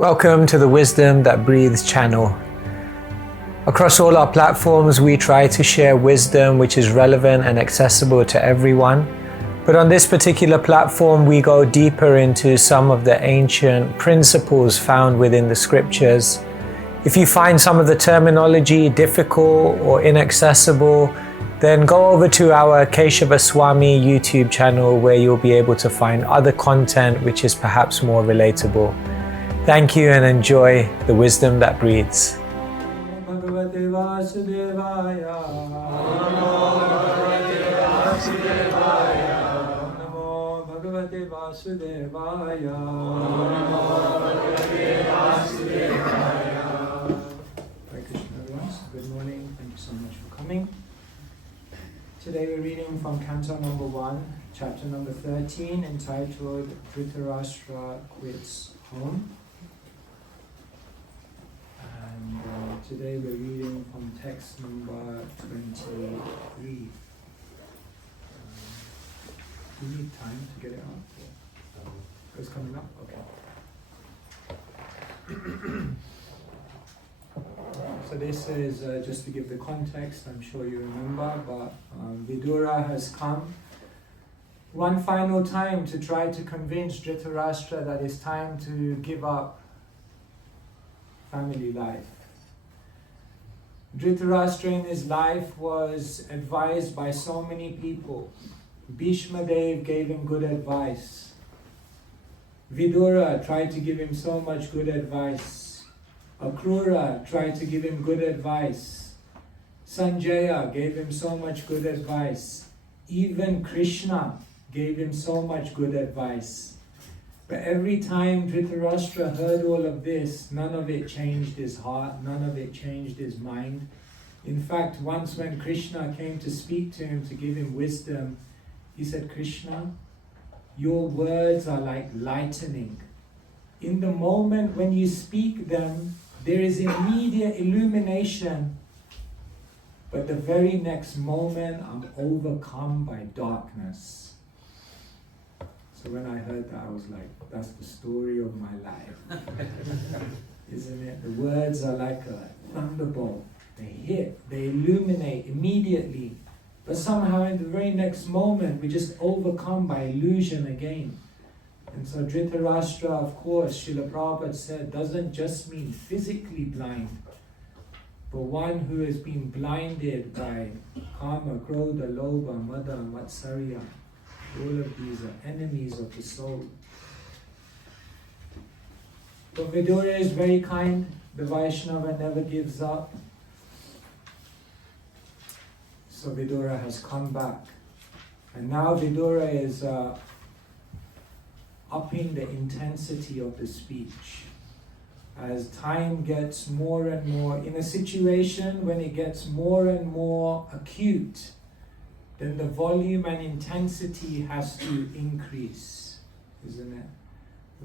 Welcome to the Wisdom That Breathes channel. Across all our platforms, we try to share wisdom which is relevant and accessible to everyone. But on this particular platform, we go deeper into some of the ancient principles found within the scriptures. If you find some of the terminology difficult or inaccessible, then go over to our Keshava Swami YouTube channel where you'll be able to find other content which is perhaps more relatable. Thank you and enjoy the wisdom that breathes. Good morning, thank you so much for coming. Today we're reading from Canto number 1, chapter number 13, entitled Dhritarashtra Quits Home. And today we're reading from text number 23. Do you need time to get it up? It's coming up? Okay. So this is, just to give the context, I'm sure you remember, but Vidura has come one final time to try to convince Dhritarashtra that it's time to give up family life. Dhritarashtra in his life was advised by so many people. Bhishma Dev gave him good advice. Vidura tried to give him so much good advice. Akrura tried to give him good advice. Sanjaya gave him so much good advice. Even Krishna gave him so much good advice. But every time Dhritarashtra heard all of this, none of it changed his heart, none of it changed his mind. In fact, once when Krishna came to speak to him, to give him wisdom, he said, Krishna, your words are like lightning. In the moment when you speak them, there is immediate illumination. But the very next moment, I'm overcome by darkness. So when I heard that, I was like, that's the story of my life. Isn't it? The words are like a thunderbolt. They hit, they illuminate immediately. But somehow in the very next moment, we're just overcome by illusion again. And so Dhritarashtra, of course, Srila Prabhupada said, doesn't just mean physically blind, but one who has been blinded by Kama, Krodha, Lobha, Mada, Matsarya. All of these are enemies of the soul. But Vidura is very kind. The Vaishnava never gives up. So Vidura has come back. And now Vidura is upping the intensity of the speech. As time gets more and more, in a situation when it gets more and more acute, then the volume and intensity has to increase, isn't it?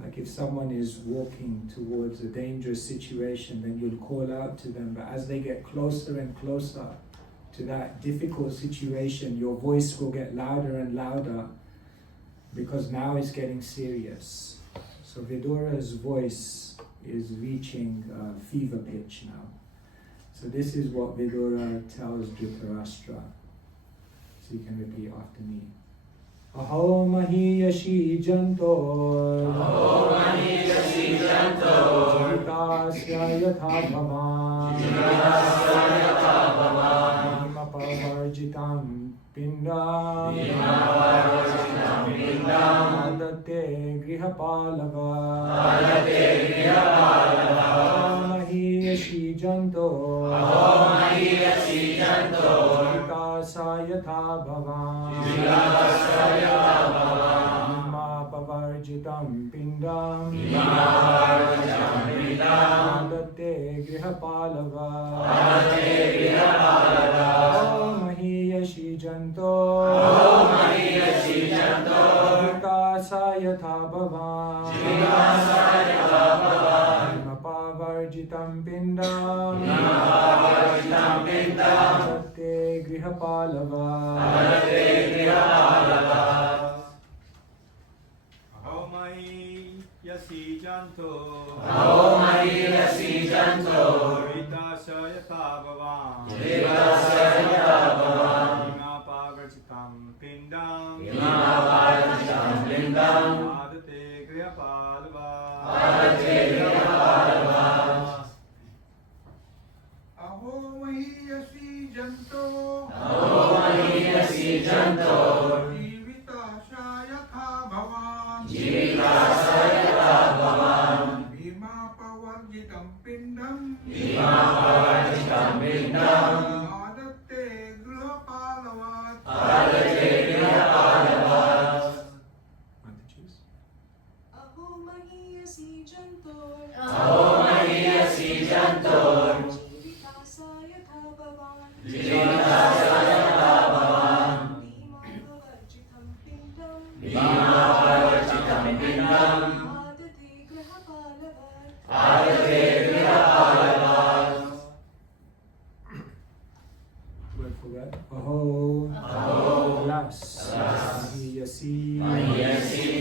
Like if someone is walking towards a dangerous situation, then you'll call out to them, but as they get closer and closer to that difficult situation, your voice will get louder and louder, because now it's getting serious. So Vidura's voice is reaching fever pitch now. So this is what Vidura tells Dhritarashtra. So you can repeat after me. Aho mahiyashi janto Aho mahiyashi janto Jitasya yatha bhavan Jitasya yatha bhavan Himapavarjitam pindam Himapavarjitam pindam Adate grihapalava Adate grihapalava Aho mahiyashi janto Aho mahiyashi janto Sayatha bhavan Sayatha bhavan Himapavarjitam pindam Himapavarjitam pindam Adate grihapalava Adate grihapalava O mahiyashi janto O mahiyashi janto Sayatha bhavan Sayatha bhavan Himapavarjitam pindam Himapavarjitam pindam Grihapalava Adate Grihapalava Aho mahi yasi janto Aho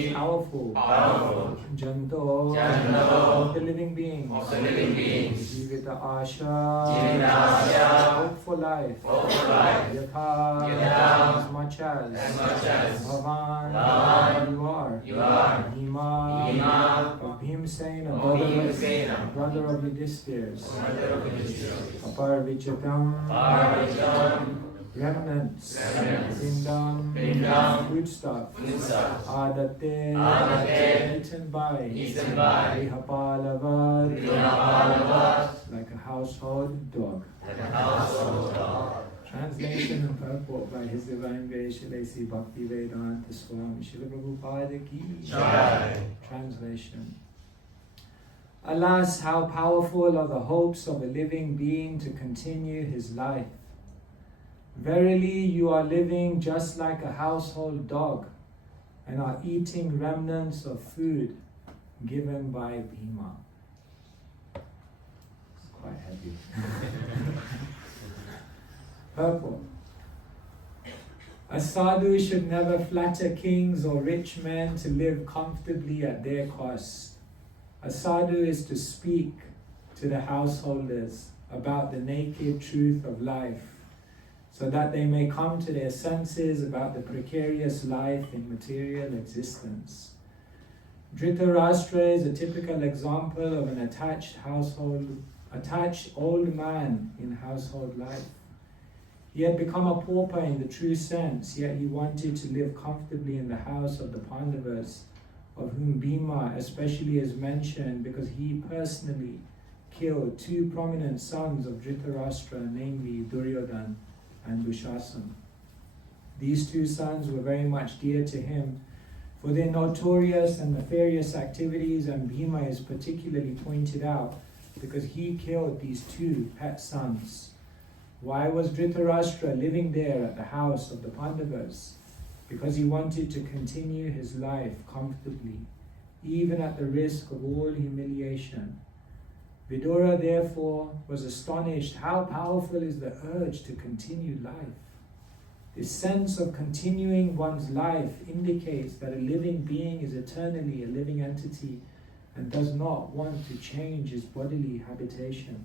Powerful, Janto, of the living beings, Jivita Asha, hope for life, Yatha, as much as, Bhavan, you are, Hima, of Bhimsena, brother of Yudhishthira, Aparvichatam, remnants, pindam, foodstuff, adate, eaten by, vihapalavat, like a household dog. Translation and purport by His Divine Grace Sri Bhakti Vedanta Swami Srila Prabhupada Ki. Translation. Alas, how powerful are the hopes of a living being to continue his life. Verily, you are living just like a household dog and are eating remnants of food given by Bhima. It's quite heavy. Purport. A sadhu should never flatter kings or rich men to live comfortably at their cost. A sadhu is to speak to the householders about the naked truth of life, so that they may come to their senses about the precarious life in material existence. Dhritarashtra is a typical example of an attached old man in household life. He had become a pauper in the true sense, yet he wanted to live comfortably in the house of the Pandavas, of whom Bhima especially is mentioned because he personally killed two prominent sons of Dhritarashtra, namely Duryodhana and Dushasana. These two sons were very much dear to him for their notorious and nefarious activities, and Bhima is particularly pointed out because he killed these two pet sons. Why was Dhritarashtra living there at the house of the Pandavas? Because he wanted to continue his life comfortably, even at the risk of all humiliation. Vidura therefore was astonished how powerful is the urge to continue life. This sense of continuing one's life indicates that a living being is eternally a living entity and does not want to change his bodily habitation.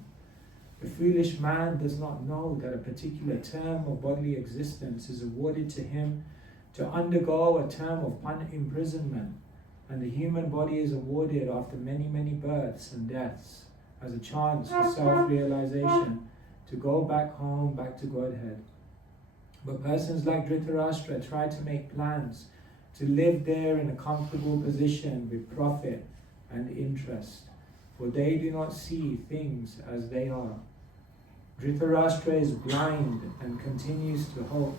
The foolish man does not know that a particular term of bodily existence is awarded to him to undergo a term of imprisonment, and the human body is awarded after many, many births and deaths as a chance for self-realization to go back home, back to Godhead. But persons like Dhritarashtra try to make plans to live there in a comfortable position with profit and interest, for they do not see things as they are. Dhritarashtra is blind and continues to hope.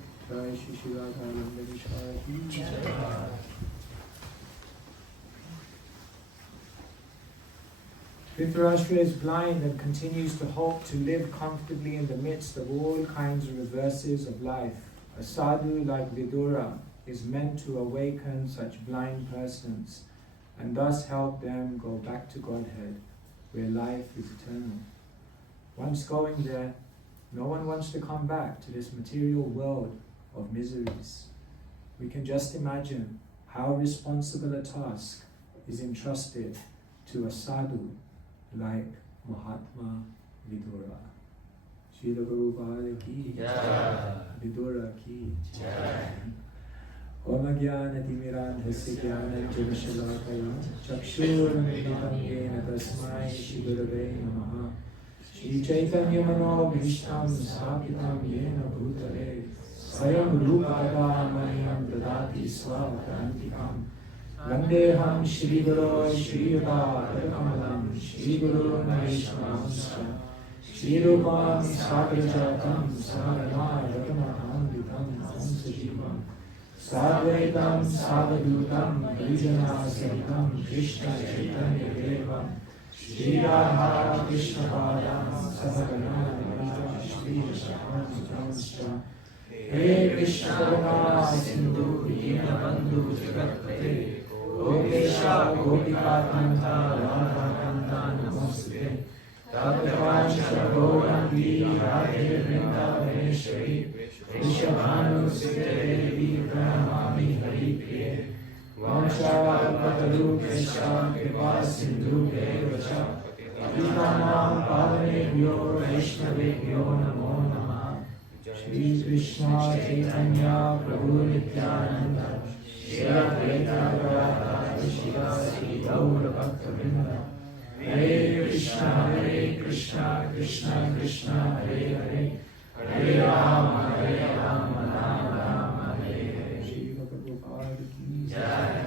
Dhritarashtra is blind and continues to hope to live comfortably in the midst of all kinds of reverses of life. A sadhu like Vidura is meant to awaken such blind persons and thus help them go back to Godhead, where life is eternal. Once going there, no one wants to come back to this material world of miseries. We can just imagine how responsible a task is entrusted to a sadhu like Mahatma Vidura. Srila Prabhupada ki, Vidura ki. Om Jnana-timirandhasya Jnana-shalakaya Chakshur-militam yena tasmai Shri Gurave Namaha. Shri Chaitanya Mano-bhishtam Sthapitam yena bhutale Svayam Bhagavan Dadati Swavakantikam Vandeham Shri Guru Shri Yuta Shri Guru Vaishnavamscha Shri Rupam Sagrajatam Sarana Ratamahamritam Om Sajivam Sadvaitam Savadutam Vijana Sahitam Krishna Chaitanya Devam Shri Radha Krishna Padam Sahagana Shri Vishnu He Krishna Karuna Sindhu Dinabandhu Jagatpate Gopesha Gopika Kanta Radha Kanta Namaste Taptapancha Gaurangi Radhe Vrindaveshwari Vishabhanu Sita Devi Pranamami Hari Priye Vancha Kesha Kripa Sindhu Devacha Patitanam Pavanebhyo Vaishnavebhyo Namo Namah Shri Krishna Chaitanya Prabhu Nityananda Shri Advaita Gadadhara Shri Gaura Bhakta-vrinda Hare Krishna Krishna Krishna Hare Hare Hare Rama Rama Rama Hare Hare. Shri Prabhupada ki Jai.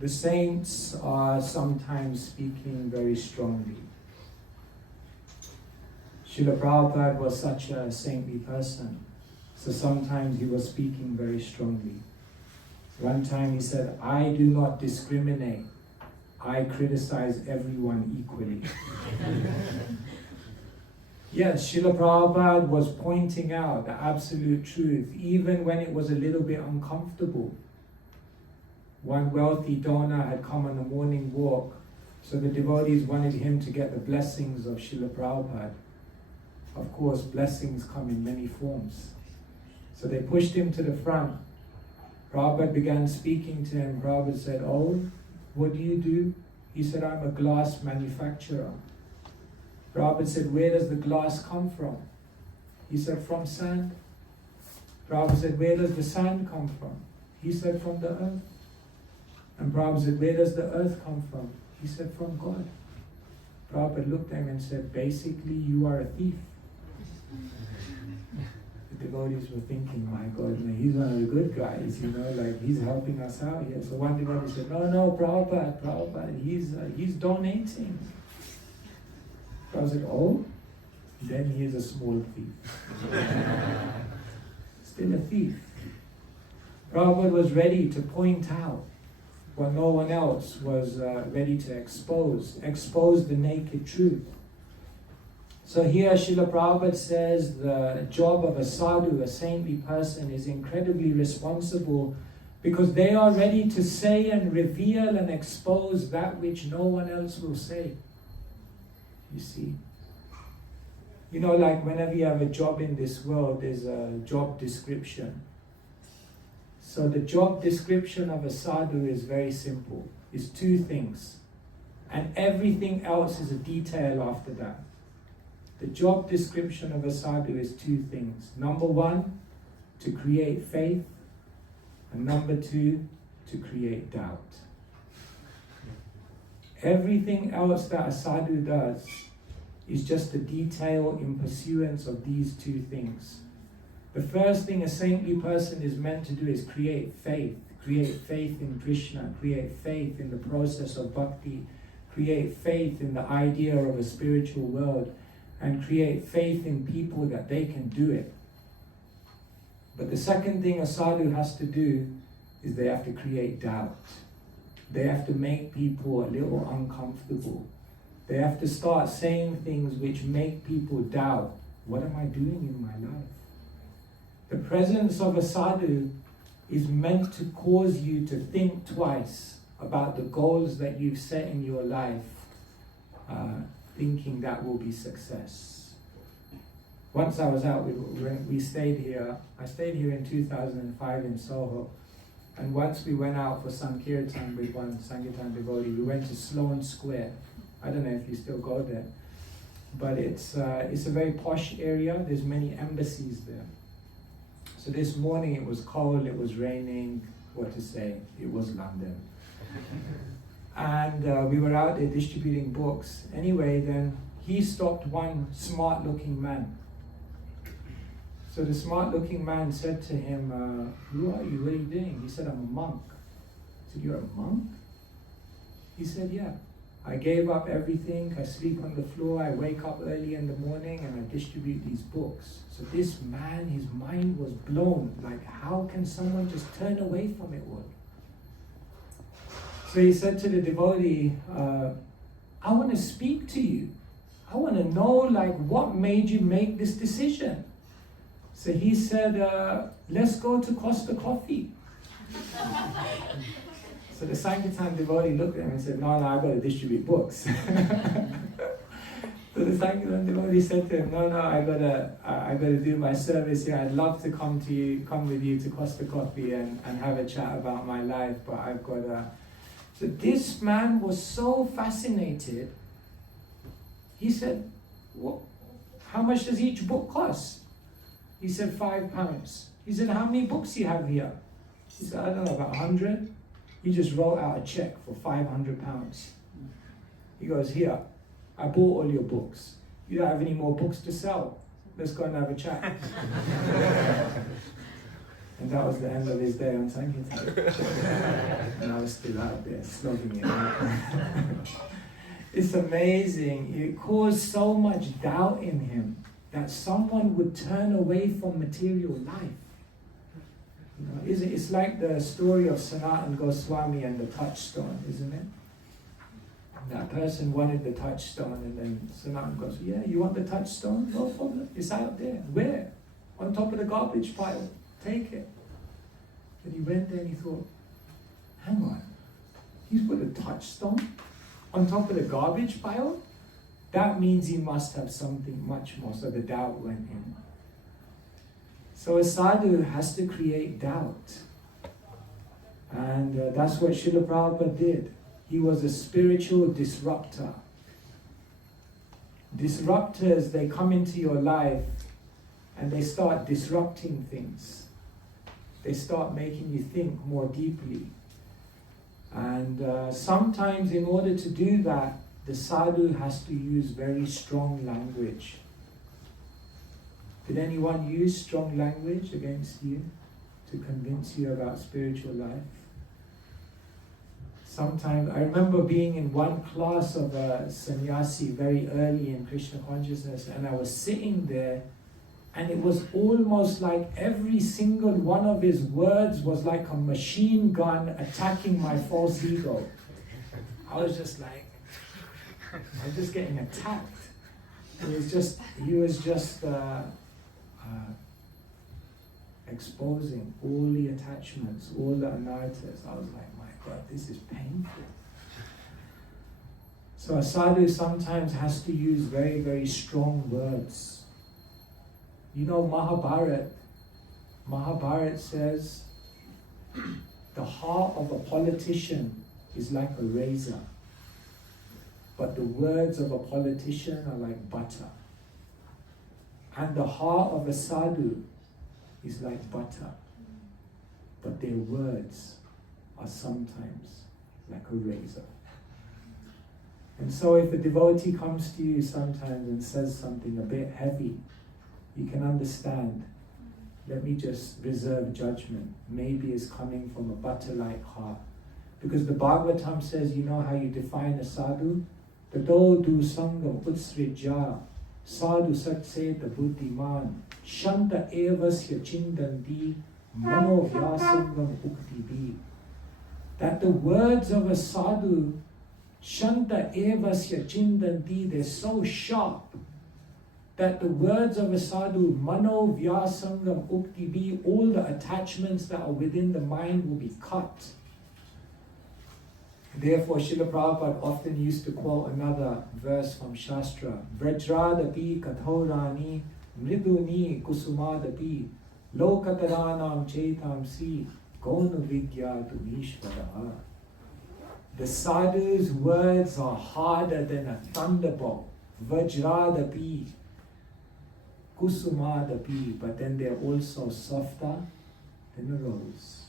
The saints are sometimes speaking very strongly. Srila Prabhupada was such a saintly person, so sometimes he was speaking very strongly. One time he said, I do not discriminate. I criticize everyone equally. Yes, Srila Prabhupada was pointing out the absolute truth, even when it was a little bit uncomfortable. One wealthy donor had come on a morning walk, so the devotees wanted him to get the blessings of Srila Prabhupada. Of course, blessings come in many forms. So they pushed him to the front. Prabhupada began speaking to him. Prabhupada said, oh, what do you do? He said, I'm a glass manufacturer. Prabhupada said, where does the glass come from? He said, from sand. Prabhupada said, where does the sand come from? He said, from the earth. And Prabhupada said, where does the earth come from? He said, from God. Prabhupada looked at him and said, basically, you are a thief. The devotees were thinking, my God, he's one of the good guys, like he's helping us out here. So one devotee said, no, Prabhupada, he's donating. Prabhupada said, oh, then he is a small thief. Still a thief. Prabhupada was ready to point out what no one else was ready to expose the naked truth. So here Srila Prabhupada says the job of a sadhu, a saintly person, is incredibly responsible because they are ready to say and reveal and expose that which no one else will say. You see? Like whenever you have a job in this world, there's a job description. So the job description of a sadhu is very simple. It's two things. And everything else is a detail after that. The job description of a sadhu is two things. Number one, to create faith. And number two, to create doubt. Everything else that a sadhu does is just a detail in pursuance of these two things. The first thing a saintly person is meant to do is create faith in Krishna, create faith in the process of bhakti, create faith in the idea of a spiritual world, and create faith in people that they can do it. But the second thing a sadhu has to do is they have to create doubt. They have to make people a little uncomfortable. They have to start saying things which make people doubt, what am I doing in my life? The presence of a sadhu is meant to cause you to think twice about the goals that you've set in your life, thinking that will be success. Once I was out, we stayed here. I stayed here in 2005 in Soho. And once we went out for Sankirtan with one Sankirtan devotee, we went to Sloane Square. I don't know if you still go there. But it's a very posh area. There's many embassies there. So this morning it was cold, it was raining, what to say, it was London. And we were out there distributing books. Anyway, then he stopped one smart looking man. So the smart looking man said to him, who are you, what are you doing? He said, I'm a monk. I said, you're a monk? He said, yeah. I gave up everything, I sleep on the floor, I wake up early in the morning and I distribute these books. So this man, his mind was blown, like how can someone just turn away from it all? So he said to the devotee, I want to speak to you. I want to know like what made you make this decision. So he said, let's go to Costa Coffee. So the Sankirtan devotee looked at him and said, no, I've got to distribute books. So the Sankirtan devotee said to him, no, I gotta do my service here. I'd love to come with you to Costa Coffee and have a chat about my life, but I've got to. So this man was so fascinated. He said, how much does each book cost? He said, £5. He said, how many books do you have here? He said, I don't know, about 100. He just wrote out a check for £500. He goes, here, I bought all your books. You don't have any more books to sell. Let's go and have a chat. And that was the end of his day on Sankirtan. And I was still out there slogging it out. It's amazing. It caused so much doubt in him that someone would turn away from material life. You know, it's like the story of Sanatan Goswami and the touchstone, isn't it? That person wanted the touchstone, and then Sanatan goes, yeah, you want the touchstone? No problem. It's out there. Where? On top of the garbage pile. Take it. And he went there and he thought, hang on, he's put a touchstone on top of the garbage pile? That means he must have something much more. So the doubt went in. So a sadhu has to create doubt. And that's what Srila Prabhupada did. He was a spiritual disruptor. Disruptors, they come into your life and they start disrupting things. They start making you think more deeply. And sometimes in order to do that, the sadhu has to use very strong language. Did anyone use strong language against you to convince you about spiritual life? Sometimes, I remember being in one class of a sannyasi very early in Krishna consciousness, and I was sitting there, and it was almost like every single one of his words was like a machine gun attacking my false ego. I was just like, I'm just getting attacked. He was just exposing all the attachments, all the anarthas. I was like, my God, this is painful. So a sadhu sometimes has to use very, very strong words. You know, Mahabharata says, the heart of a politician is like a razor, but the words of a politician are like butter. And the heart of a sadhu is like butter, but their words are sometimes like a razor. And so if a devotee comes to you sometimes and says something a bit heavy, you can understand, let me just reserve judgment. Maybe it's coming from a butter-like heart. Because the Bhagavatam says, you know how you define a sadhu? Tato du sangam utsrija, sadhu satseta buddhiman, shanta evasya chindanti, mano vyasangam uktibi. That the words of a sadhu, shanta evasya chindanti, they're so sharp, that the words of a sadhu, mano vyasangam uktibi, all the attachments that are within the mind will be cut. Therefore, Srila Prabhupada often used to quote another verse from Shastra, Vrajradapi kathorani mriduni kusumadapi lokataranam chetamsi gonu vidyatu ishvara. The sadhu's words are harder than a thunderbolt. Vajradapi kusumadapi, but then they're also softer than a rose.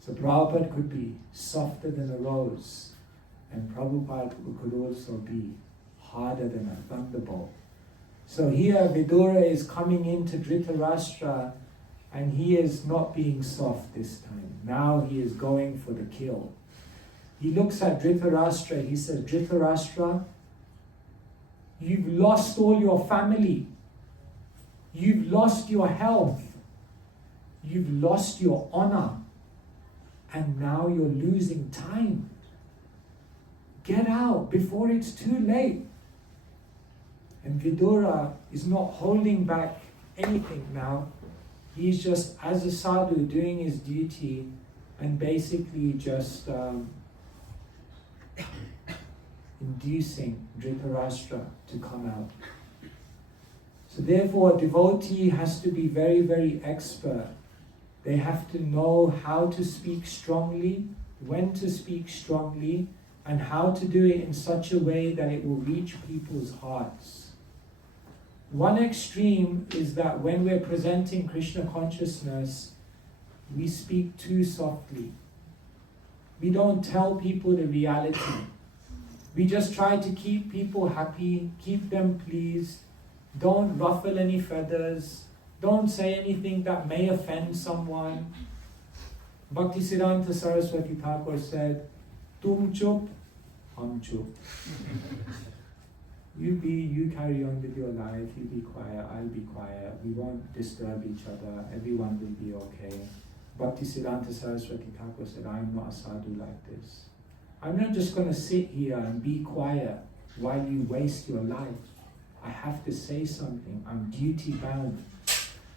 So Prabhupada could be softer than a rose, and Prabhupada could also be harder than a thunderbolt. So here Vidura is coming into Dhritarashtra, and he is not being soft this time. Now he is going for the kill. He looks at Dhritarashtra, he says, Dhritarashtra, you've lost all your family. You've lost your health. You've lost your honor. And now you're losing time. Get out before it's too late. And Vidura is not holding back anything now. He's just, as a sadhu, doing his duty and basically just inducing Dhritarashtra to come out. So therefore, a devotee has to be very, very expert. They have to know how to speak strongly, when to speak strongly, and how to do it in such a way that it will reach people's hearts. One extreme is that when we're presenting Krishna consciousness, we speak too softly. We don't tell people the reality. We just try to keep people happy, keep them pleased. Don't ruffle any feathers. Don't say anything that may offend someone. Bhaktisiddhanta Saraswati Thakur said, Tum chup, hum chup. You carry on with your life, you be quiet, I'll be quiet, we won't disturb each other, everyone will be okay. Bhaktisiddhanta Saraswati Thakur said, I'm not a sadhu like this. I'm not just going to sit here and be quiet while you waste your life. I have to say something, I'm duty bound.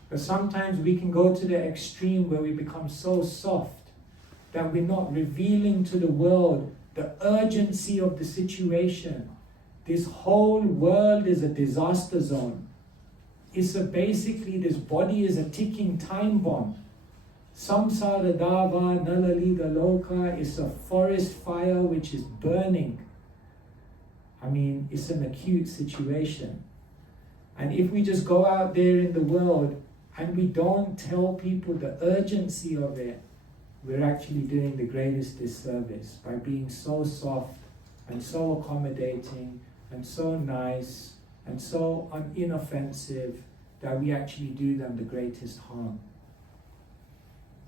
But sometimes we can go to the extreme where we become so soft that we're not revealing to the world the urgency of the situation. This whole world is a disaster zone. Basically, this body is a ticking time bomb. Samsara dava nalalida loka is a forest fire which is burning. I mean, it's an acute situation. And if we just go out there in the world and we don't tell people the urgency of it, we're actually doing the greatest disservice by being so soft and so accommodating and so nice and so inoffensive that we actually do them the greatest harm.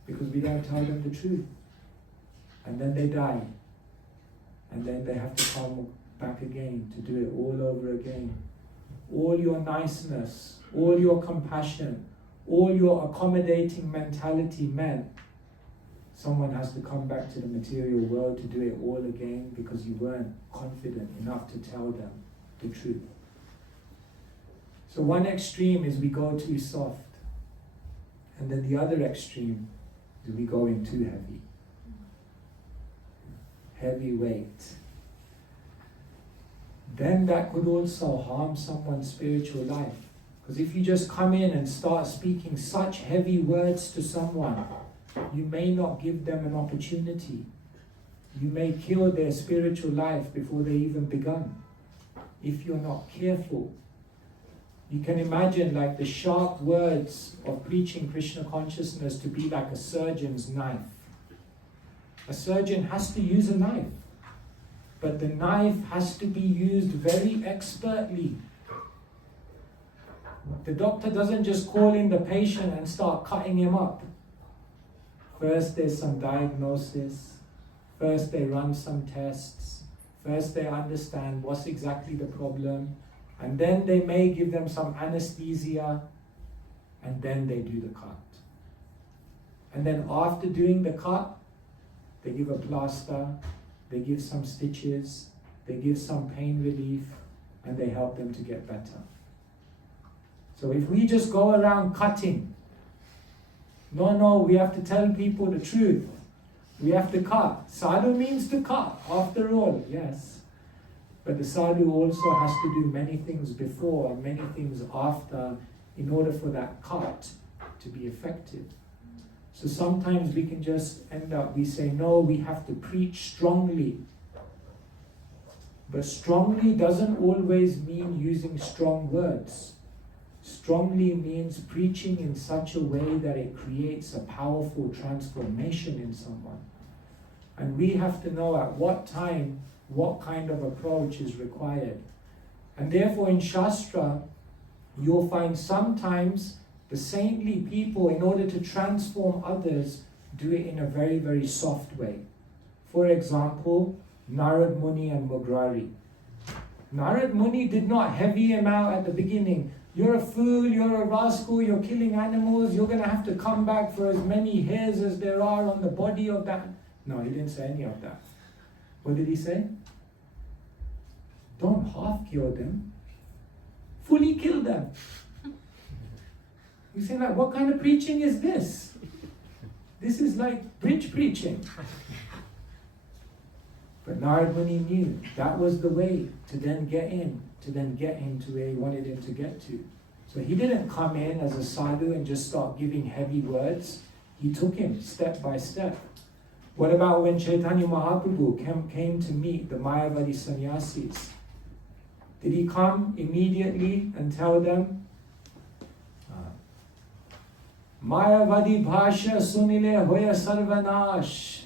Because we don't tell them the truth. And then they die. And then they have to come back again to do it all over again. All your niceness, all your compassion, all your accommodating mentality meant someone has to come back to the material world to do it all again because you weren't confident enough to tell them the truth. So one extreme is we go too soft, and then the other extreme is we go in too heavy. Heavy weight. Then that could also harm someone's spiritual life. Because if you just come in and start speaking such heavy words to someone, you may not give them an opportunity. You may kill their spiritual life before they even begun. If you're not careful. You can imagine like the sharp words of preaching Krishna consciousness to be like a surgeon's knife. A surgeon has to use a knife. But the knife has to be used very expertly. The doctor doesn't just call in the patient and start cutting him up. First there's some diagnosis. First they run some tests. First they understand what's exactly the problem. And then they may give them some anesthesia. And then they do the cut. And then after doing the cut, they give a plaster. They give some stitches. They give some pain relief. And they help them to get better. So if we just go around cutting, no, we have to tell people the truth. We have to cut. Sadhu means to cut, after all, yes. But the sadhu also has to do many things before and many things after in order for that cut to be effective. So sometimes we can just end up, we say, no, we have to preach strongly. But strongly doesn't always mean using strong words. Strongly means preaching in such a way that it creates a powerful transformation in someone. And we have to know at what time, what kind of approach is required. And therefore in Shastra, you'll find sometimes the saintly people, in order to transform others, do it in a very, very soft way. For example, Narad Muni and Mugrari. Narad Muni did not heavy him out at the beginning. You're a fool, you're a rascal, you're killing animals, you're going to have to come back for as many hairs as there are on the body of that. No, he didn't say any of that. What did he say? Don't half kill them, fully kill them. You say, like, what kind of preaching is this? This is like bridge preaching. But Narad Muni knew that was the way to then get in, to then get him to where he wanted him to get to. So he didn't come in as a sadhu and just start giving heavy words. He took him step by step. What about when Chaitanya Mahaprabhu came to meet the Mayavadi sannyasis? Did he come immediately and tell them, Mayavadi bhasha sunile hoya sarvanash.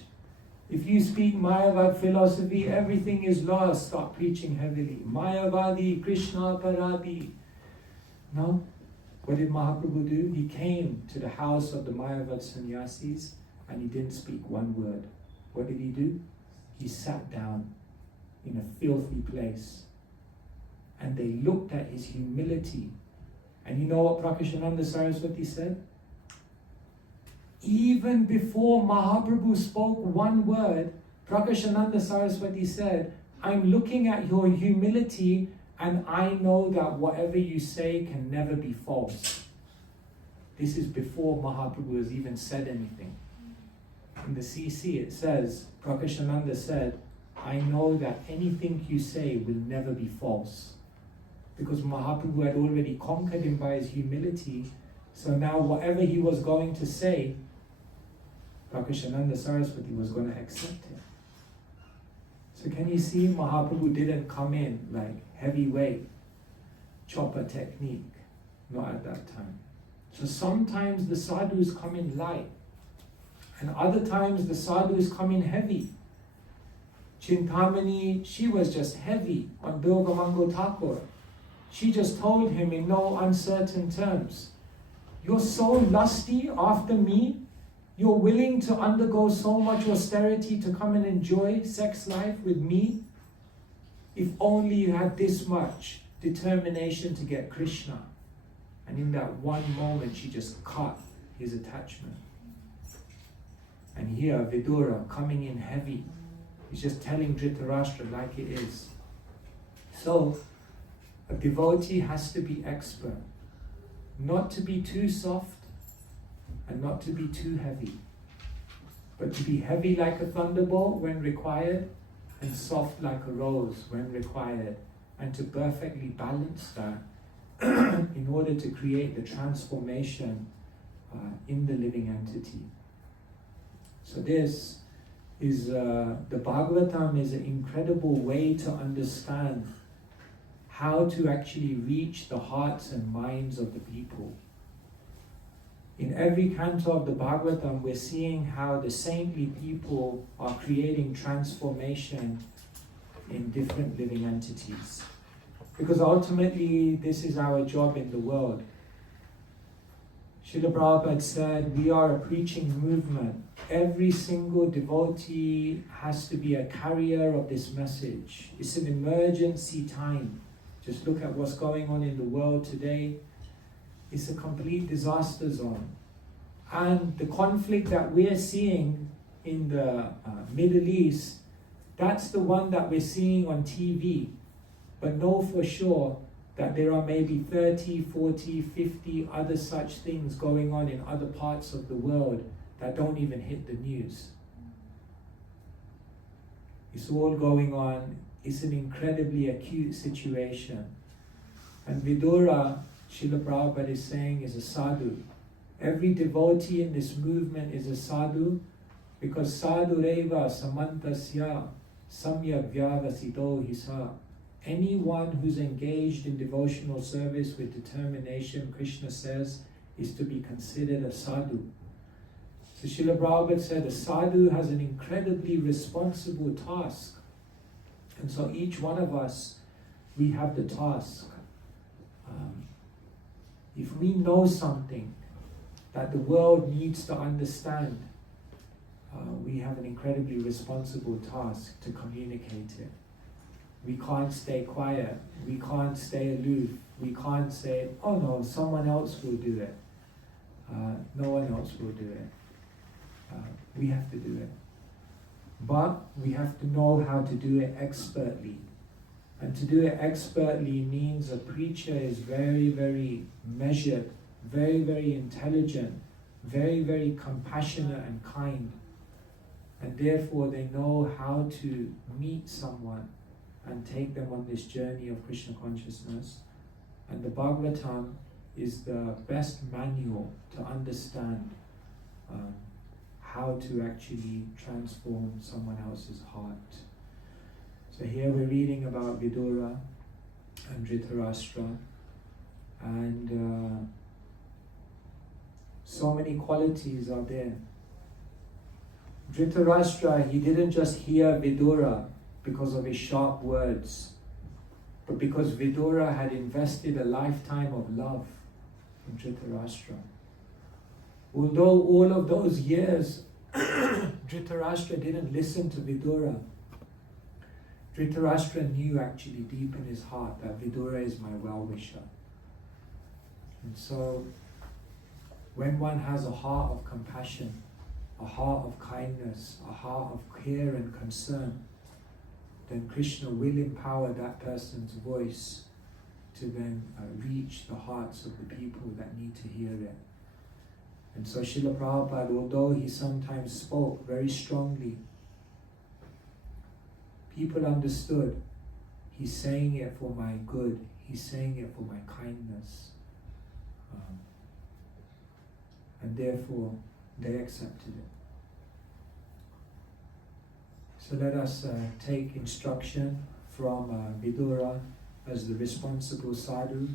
If you speak Mayavad philosophy, everything is lost. Stop preaching heavily. Mayavadi, Krishna Paradi. No. What did Mahaprabhu do? He came to the house of the Mayavad sannyasis and he didn't speak one word. What did he do? He sat down in a filthy place. And they looked at his humility. And you know what Prakashananda Saraswati said? Even before Mahaprabhu spoke one word, Prakashananda Saraswati said, I'm looking at your humility and I know that whatever you say can never be false. This is before Mahaprabhu has even said anything. In the CC it says, Prakashananda said, I know that anything you say will never be false. Because Mahaprabhu had already conquered him by his humility, so now whatever he was going to say, Prakashananda Saraswati was going to accept it. So can you see, Mahaprabhu didn't come in like heavyweight, chopper technique. Not at that time. So sometimes the sadhus come in light, and other times the sadhus come in heavy. Chintamani, she was just heavy on Bilgamango Thakur. She just told him in no uncertain terms, you're so lusty after me, you're willing to undergo so much austerity to come and enjoy sex life with me? If only you had this much determination to get Krishna. And in that one moment, she just cut his attachment. And here, Vidura coming in heavy. He's just telling Dhritarashtra like it is. So, a devotee has to be expert. Not to be too soft and not to be too heavy. But to be heavy like a thunderbolt when required and soft like a rose when required. And to perfectly balance that in order to create the transformation in the living entity. So this is, the Bhagavatam is an incredible way to understand how to actually reach the hearts and minds of the people. In every canto of the Bhagavatam, we're seeing how the saintly people are creating transformation in different living entities. Because ultimately, this is our job in the world. Srila Prabhupada said, we are a preaching movement. Every single devotee has to be a carrier of this message. It's an emergency time. Just look at what's going on in the world today. It's a complete disaster zone. And the conflict that we're seeing in the Middle East, that's the one that we're seeing on TV. But know for sure that there are maybe 30, 40, 50 other such things going on in other parts of the world that don't even hit the news. It's all going on. It's an incredibly acute situation. And Vidura, Srila Prabhupada is saying, is a sadhu. Every devotee in this movement is a sadhu because sadhu reva samantasya samyak vyavasito hisa. anyone who's engaged in devotional service with determination, Krishna says, is to be considered a sadhu. So Srila Prabhupada said a sadhu has an incredibly responsible task. And so each one of us, we have the task. If we know something that the world needs to understand, we have an incredibly responsible task to communicate it. We can't stay quiet. We can't stay aloof. We can't say, oh no, someone else will do it. No one else will do it. We have to do it. But we have to know how to do it expertly. And to do it expertly means a preacher is very, very measured, very, very intelligent, very, very compassionate and kind. And therefore they know how to meet someone and take them on this journey of Krishna consciousness. And the Bhagavatam is the best manual to understand how to actually transform someone else's heart. So here we're reading about Vidura and Dhritarashtra, and so many qualities are there. Dhritarashtra, he didn't just hear Vidura because of his sharp words, but because Vidura had invested a lifetime of love in Dhritarashtra. Although all of those years Dhritarashtra didn't listen to Vidura, Dhritarashtra knew actually deep in his heart that Vidura is my well-wisher. And so when one has a heart of compassion, a heart of kindness, a heart of care and concern, then Krishna will empower that person's voice to then reach the hearts of the people that need to hear it. And so Srila Prabhupada, although he sometimes spoke very strongly, people understood he's saying it for my good, he's saying it for my kindness. And therefore they accepted it. So let us take instruction from Vidura as the responsible sadhu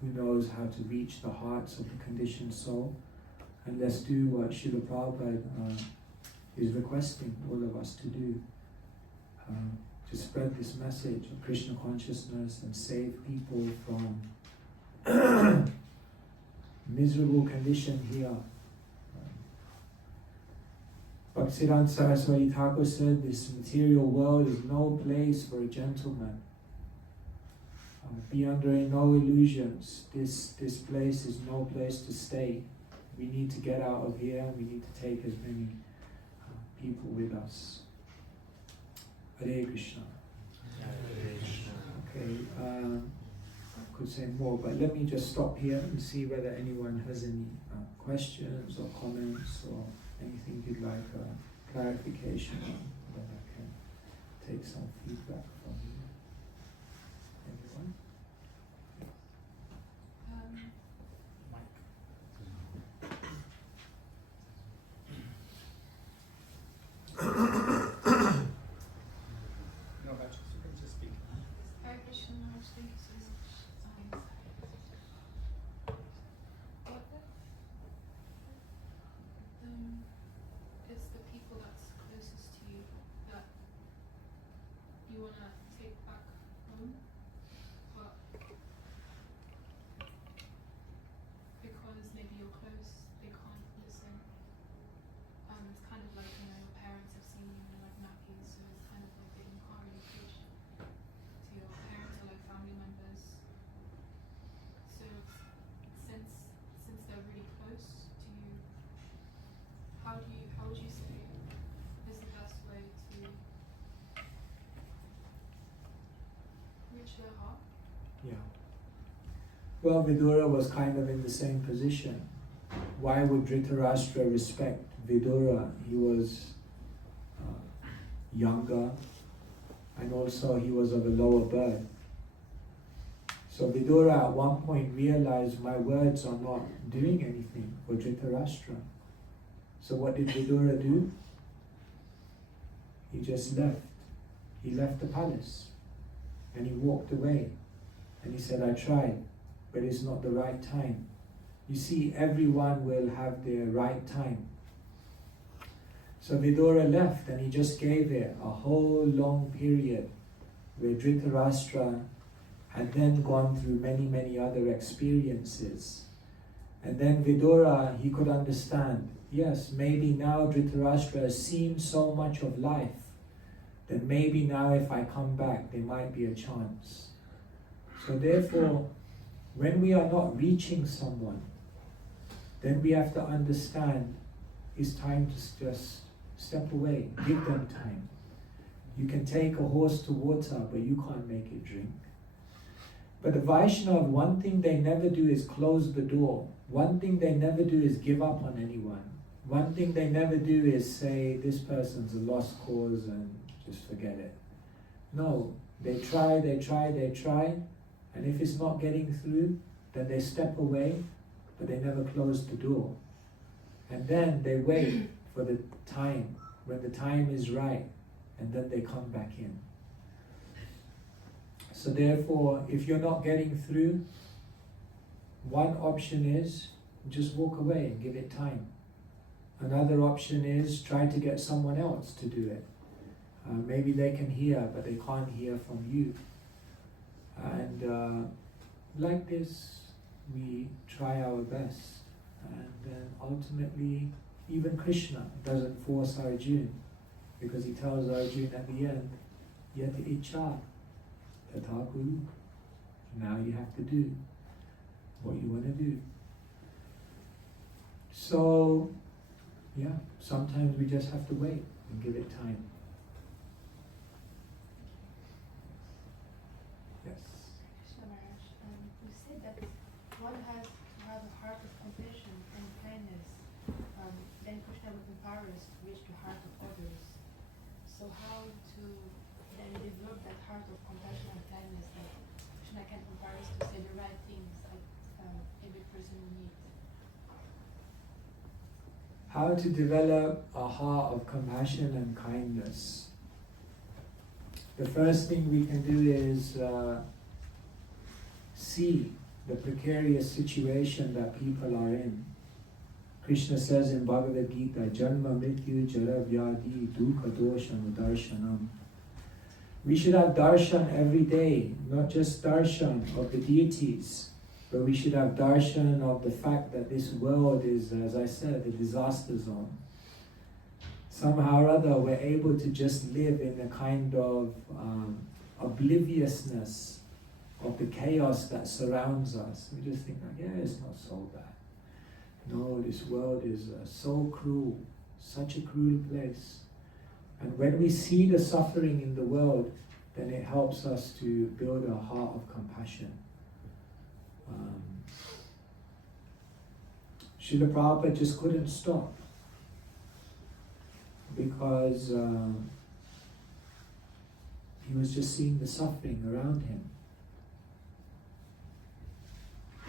who knows how to reach the hearts of the conditioned soul. And let's do what Srila Prabhupada is requesting all of us to do. To spread this message of Krishna consciousness and save people from miserable condition here. Bhaktivedanta Saraswati Thakur said, this material world is no place for a gentleman. Be under no illusions. This place is no place to stay. We need to get out of here. We need to take as many people with us. Hare Krishna. Hare Krishna. Okay, I could say more, but let me just stop here and see whether anyone has any questions or comments or anything you'd like clarification on, then I can take some feedback from you. Anyone? No, but you can just speak. Hare Krishna, Maharaj, thank you so much. It's the people that's closest to you that you want to take back home, but because maybe you're close, they can't listen. It's kind of like, your parents have seen you in like nappies, so it's kind of like that you can't really preach to your parents or like family members. So since they're really close to you, how would you say is the best way to reach their heart? Yeah. Well, Vidura was kind of in the same position. Why would Dhritarashtra respect Vidura? He was younger, and also he was of a lower birth. So Vidura at one point realized, my words are not doing anything for Dhritarashtra. So what did Vidura do? He just left. He left the palace. And he walked away. And he said, I tried, but it's not the right time. You see, everyone will have their right time. So Vidura left, and he just gave it a whole long period where Dhritarashtra had then gone through many, many other experiences. And then Vidura, he could understand, yes, maybe now Dhritarashtra has seen so much of life that maybe now if I come back, there might be a chance. So therefore, when we are not reaching someone, then we have to understand it's time to just step away, give them time. You can take a horse to water, but you can't make it drink. But the Vaishnava, one thing they never do is close the door. One thing they never do is give up on anyone. One thing they never do is say, this person's a lost cause and just forget it. No, they try, and if it's not getting through, then they step away, but they never close the door. And then they wait for the time, when the time is right, and then they come back in. So therefore, if you're not getting through, one option is just walk away and give it time. Another option is try to get someone else to do it. Maybe they can hear, but they can't hear from you. And like this, we try our best. And then ultimately, even Krishna doesn't force Arjuna, because he tells Arjuna at the end, Yat icha tatha kuru. Now you have to do what you want to do. So, yeah, sometimes we just have to wait and give it time. Yes. Krishna Maharaj, you said that one has to have a heart of compassion and kindness. Then Krishna would empower us to reach the heart of others. So how to then develop that heart of compassion and kindness that Krishna can empower us to say the right things that every person needs? How to develop a heart of compassion and kindness. The first thing we can do is see the precarious situation that people are in. Krishna says in Bhagavad Gita, Janma Mrityu Jara Vyadi Dukha Dosham Darshanam. We should have darshan every day, not just darshan of the deities, but we should have darshan of the fact that this world is, as I said, a disaster zone. Somehow or other, we're able to just live in a kind of obliviousness of the chaos that surrounds us. We just think, yeah, it's not so bad. No, this world is so cruel, such a cruel place. And when we see the suffering in the world, then it helps us to build a heart of compassion. Srila Prabhupada just couldn't stop because he was just seeing the suffering around him.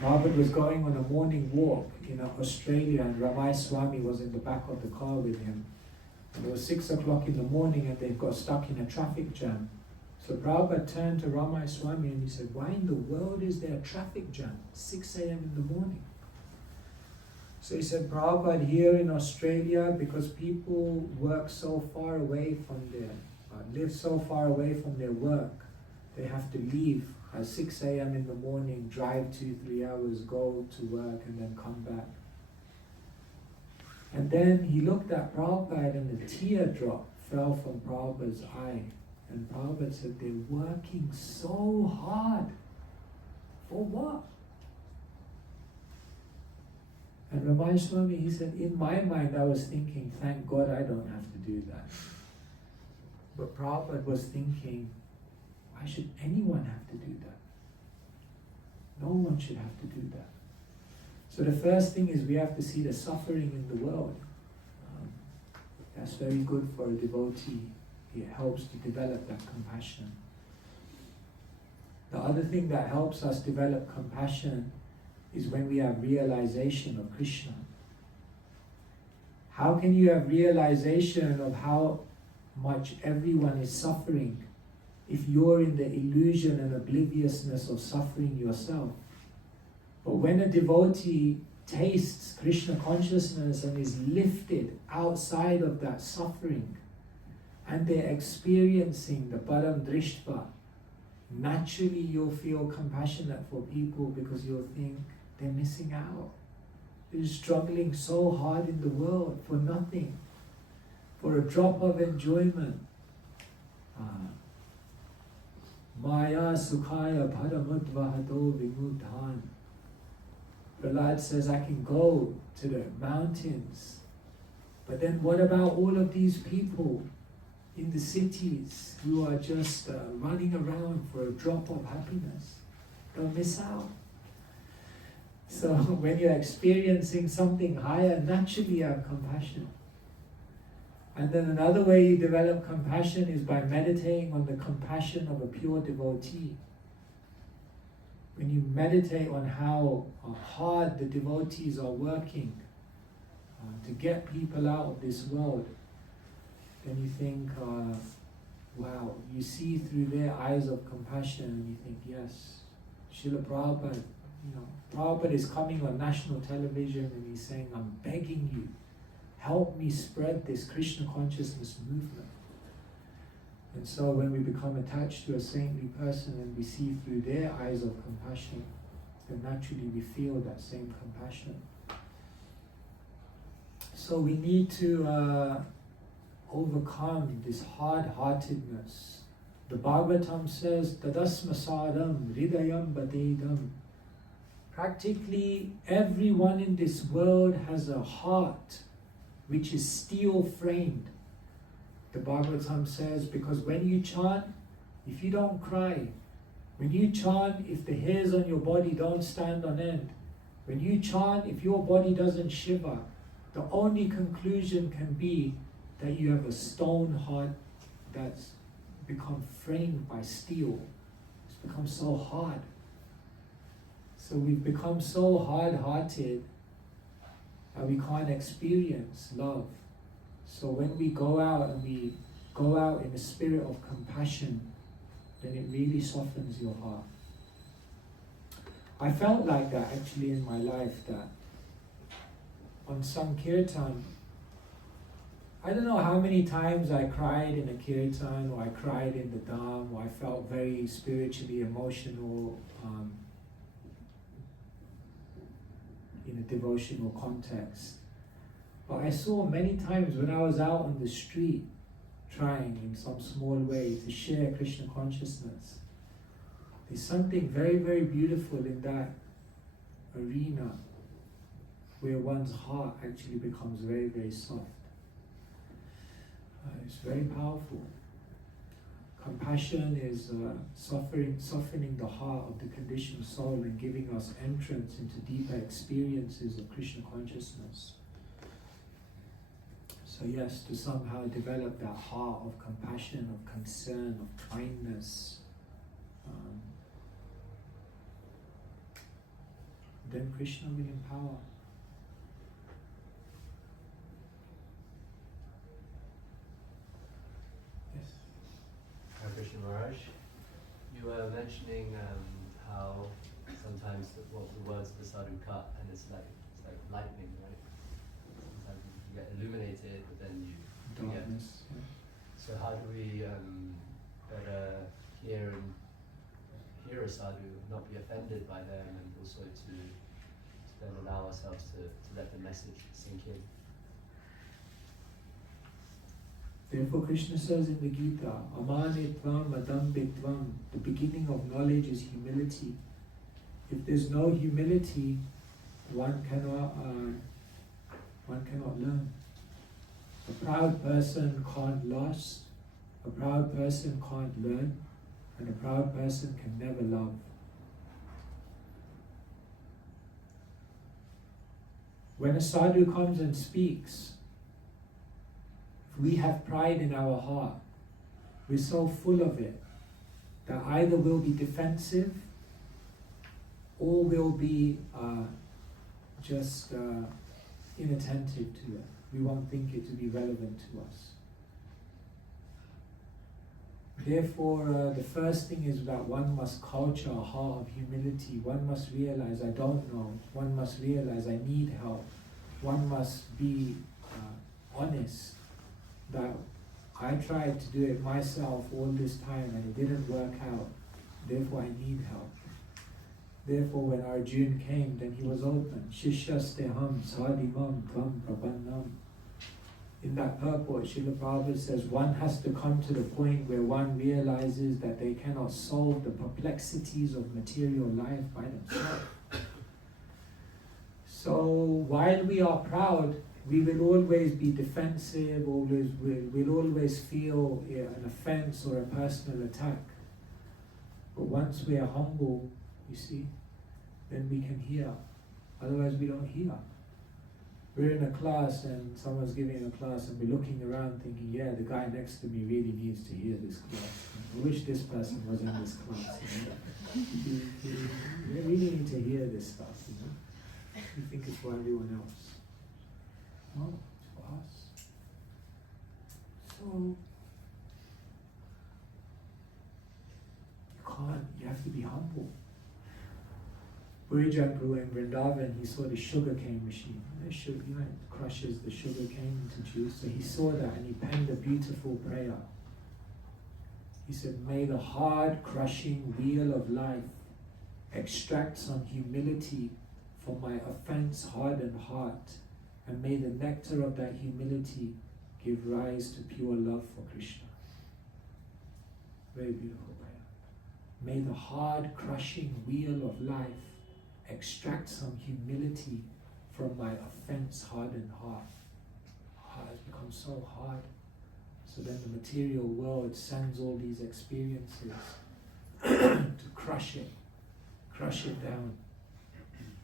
Prabhupada was going on a morning walk in Australia, and Ramai Swami was in the back of the car with him. And it was 6 o'clock in the morning and they got stuck in a traffic jam. So Prabhupada turned to Ramai Swami and he said, why in the world is there a traffic jam 6 a.m. in the morning? So he said, Prabhupada, here in Australia, because people work so far away from live so far away from their work, they have to leave at 6 a.m. in the morning, drive 2-3 hours, go to work and then come back. And then he looked at Prabhupada and a teardrop fell from Prabhupada's eye. And Prabhupada said, they're working so hard. For what? And Ramai Swami, he said, in my mind I was thinking, thank God I don't have to do that. But Prabhupada was thinking, why should anyone have to do that? No one should have to do that. So the first thing is we have to see the suffering in the world. That's very good for a devotee. It helps to develop that compassion. The other thing that helps us develop compassion is when we have realization of Krishna. How can you have realization of how much everyone is suffering if you're in the illusion and obliviousness of suffering yourself. But when a devotee tastes Krishna consciousness and is lifted outside of that suffering, and they're experiencing the Param Drishtva, naturally you'll feel compassionate for people because you'll think they're missing out. They're struggling so hard in the world for nothing, for a drop of enjoyment. Maya Sukhaya Paramudvahado Vimudhan. Prahlad says, I can go to the mountains, but then what about all of these people in the cities who are just running around for a drop of happiness? They'll miss out. So when you're experiencing something higher, naturally you have compassion. And then another way you develop compassion is by meditating on the compassion of a pure devotee. When you meditate on how hard the devotees are working to get people out of this world, then you think, wow, you see through their eyes of compassion and you think, yes, Srila Prabhupada, Prabhupada is coming on national television and he's saying, I'm begging you, help me spread this Krishna consciousness movement. And so when we become attached to a saintly person and we see through their eyes of compassion, then naturally we feel that same compassion. So we need to overcome this hard-heartedness. The Bhagavatam says, Tadasmasadam hridayam badedam. Practically everyone in this world has a heart which is steel framed. The Bhagavatam says, because when you chant, if you don't cry, when you chant, if the hairs on your body don't stand on end, when you chant, if your body doesn't shiver, the only conclusion can be that you have a stone heart that's become framed by steel. It's become so hard. So we've become so hard-hearted that we can't experience love. So when we go out and we go out in a spirit of compassion, then it really softens your heart. I felt like that actually in my life, that on some kirtan, I don't know how many times I cried in a kirtan, or I cried in the dham, or I felt very spiritually emotional in a devotional context. But I saw many times when I was out on the street trying in some small way to share Krishna consciousness, there's something very, very beautiful in that arena where one's heart actually becomes very, very soft. It's very powerful. Compassion is softening the heart of the conditioned soul and giving us entrance into deeper experiences of Krishna consciousness. So yes, to somehow develop that heart of compassion, of concern, of kindness, then Krishna will empower. Yes. Hare Krishna Maharaj, you were mentioning how sometimes the words of the sadhu cut, and it's like lightning, right? Sometimes you get illuminated, but then you forget. Darkness, yeah. So how do we better hear a sadhu, not be offended by them, and also to then allow ourselves to let the message sink in? Therefore Krishna says in the Gita, Amanitvam adambitvam, the beginning of knowledge is humility. If there's no humility, one cannot learn. A proud person can't last, a proud person can't learn, and a proud person can never love. When a sadhu comes and speaks, if we have pride in our heart, we're so full of it that either we'll be defensive or we'll be just inattentive to it. We won't think it to be relevant to us. Therefore, the first thing is that one must culture a heart of humility. One must realize I don't know. One must realize I need help. One must be honest that I tried to do it myself all this time and it didn't work out. Therefore, I need help. Therefore, when Arjun came, then he was open. Shishyasteham sadimam tvam prabannam. In that purport, Srila Prabhupada says one has to come to the point where one realizes that they cannot solve the perplexities of material life by themselves. So while we are proud, we will always be defensive, we'll always feel an offense or a personal attack. But once we are humble, you see, then we can hear. Otherwise we don't hear. We're in a class and someone's giving a class and we're looking around thinking, yeah, the guy next to me really needs to hear this class. I wish this person was in this class. We really need to hear this stuff, you know. We think it's for everyone else. No, it's for us. So, you have to be humble. Burijanpur in Vrindavan, he saw the sugarcane machine. It crushes the sugarcane into juice. So he saw that and he penned a beautiful prayer. He said, may the hard crushing wheel of life extract some humility from my offense hardened heart, and may the nectar of that humility give rise to pure love for Krishna. Very beautiful prayer. May the hard crushing wheel of life extract some humility from my offense-hardened heart. Heart has become so hard. So then the material world sends all these experiences to crush it down,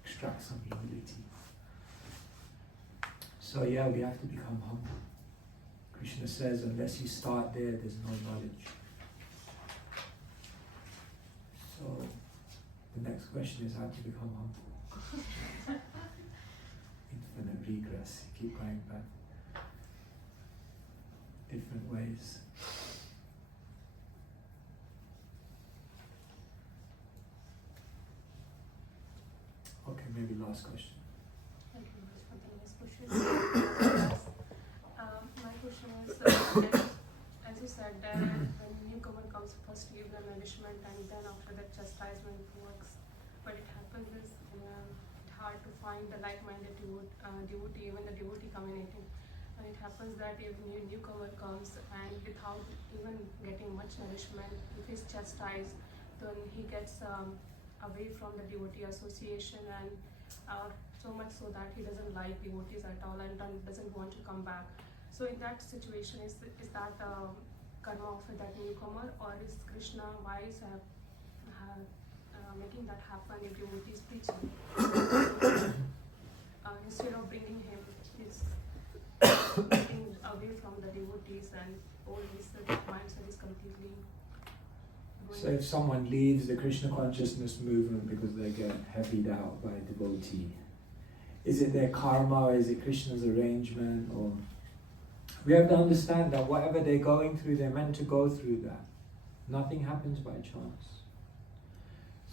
extract some humility. So yeah, we have to become humble. Krishna says, unless you start there, there's no knowledge. So the next question is how to become humble. Infinite regress. You keep going back. Different ways. Okay, maybe last question. Thank you very much for the next question. My question is, as you said, that when newcomer comes, first you give them nourishment and then after that chastisement works. But it happens is it's hard to find the like-minded devotee, even the devotee community. And it happens that if newcomer comes and without even getting much nourishment, if he's chastised, then he gets away from the devotee association and so much so that he doesn't like devotees at all and doesn't want to come back. So in that situation, is that karma of that newcomer, or is Krishna wise making that happen if devotees preaching? Instead of bringing him, he's getting away from the devotees and all his mindset is completely going. So if someone leaves the Krishna consciousness movement because they get heavied out by a devotee, is it their karma or is it Krishna's arrangement? Or we have to understand that whatever they're going through, they're meant to go through that. Nothing happens by chance.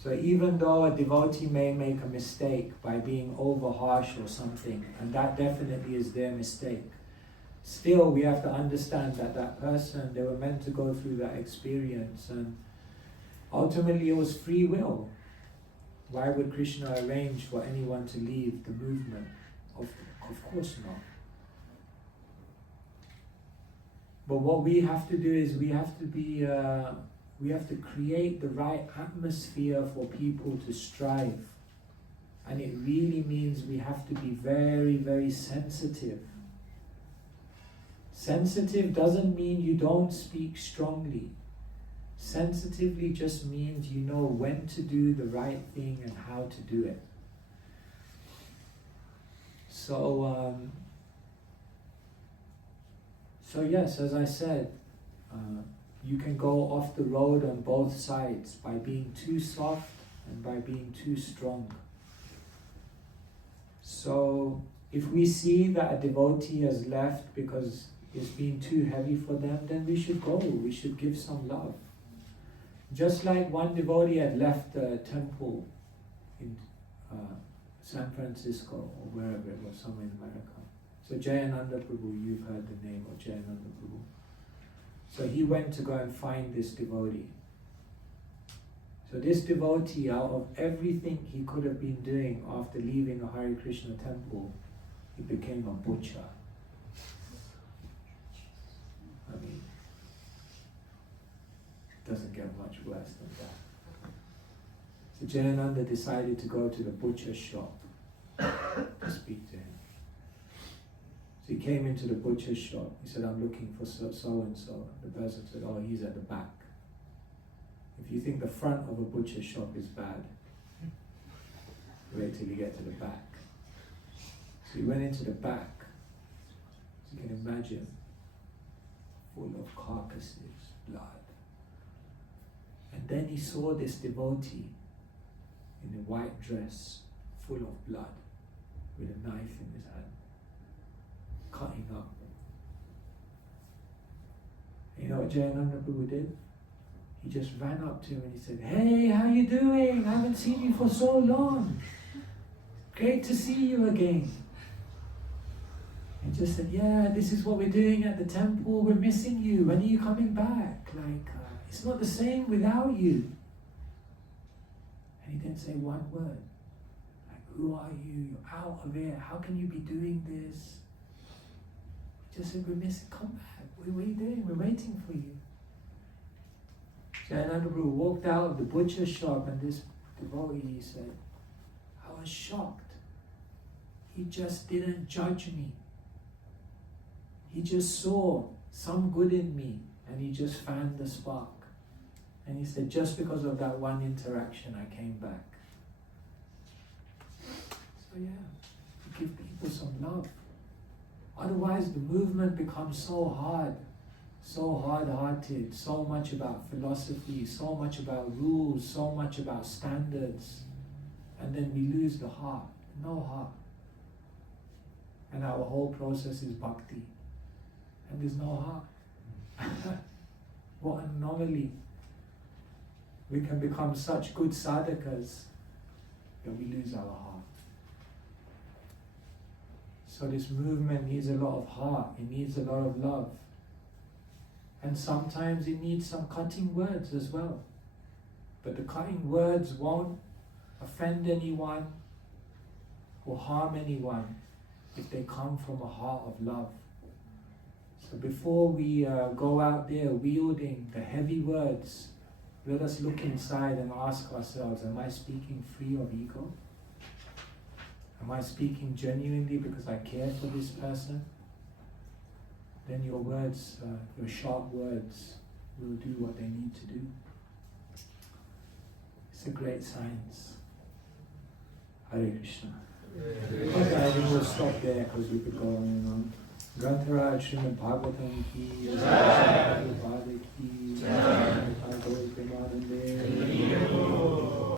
So even though a devotee may make a mistake by being over harsh or something, and that definitely is their mistake, still we have to understand that that person, they were meant to go through that experience, and ultimately it was free will. Why would Krishna arrange for anyone to leave the movement? Of course not. But what we have to do is we have to create the right atmosphere for people to strive. And it really means we have to be very, very sensitive. Sensitive doesn't mean you don't speak strongly. Sensitively just means you know when to do the right thing and how to do it. So yes, as I said, you can go off the road on both sides by being too soft and by being too strong. So if we see that a devotee has left because is being too heavy for them, then we should go, we should give some love. Just like one devotee had left the temple in San Francisco or wherever it was, somewhere in America. So Jayananda Prabhu, you've heard the name of Jayananda Prabhu. So he went to go and find this devotee. So this devotee, out of everything he could have been doing after leaving a Hare Krishna temple, he became a butcher. I mean, it doesn't get much worse than that. So Jayananda decided to go to the butcher shop to speak to him. So he came into the butcher shop. He said, I'm looking for so-and-so. The person said, oh, he's at the back. If you think the front of a butcher shop is bad, wait till you get to the back. So he went into the back. So you can imagine, full of carcasses, blood. And then he saw this devotee in a white dress, full of blood, with a knife in his hand, cutting up. You know what Jayananda Prabhu did? He just ran up to him and he said, hey, how you doing? I haven't seen you for so long. Great to see you again. He just said, yeah, this is what we're doing at the temple. We're missing you. When are you coming back? It's not the same without you. And he didn't say one word. Who are you? You're out of it. How can you be doing this? He just said, we're missing. Come back. What are you doing? We're waiting for you. Jayananda Prabhu walked out of the butcher shop and this devotee said, I was shocked. He just didn't judge me. He just saw some good in me and he just fanned the spark. And he said, just because of that one interaction, I came back. So yeah, give people some love. Otherwise the movement becomes so hard, so hard-hearted, so much about philosophy, so much about rules, so much about standards, and then we lose the heart, no heart. And our whole process is bhakti, and there's no heart. What an anomaly. We can become such good sadhakas that we lose our heart. So this movement needs a lot of heart, it needs a lot of love. And sometimes it needs some cutting words as well. But the cutting words won't offend anyone or harm anyone if they come from a heart of love. So before we go out there wielding the heavy words, let us look inside and ask ourselves, am I speaking free of ego? Am I speaking genuinely because I care for this person? Then your words, your sharp words, will do what they need to do. It's a great science. Hare Krishna. Okay, I think we'll stop there because we could go on and on. Grantaraj Srimad Bhagavatam ki, Prabhupada ki, Bhagavad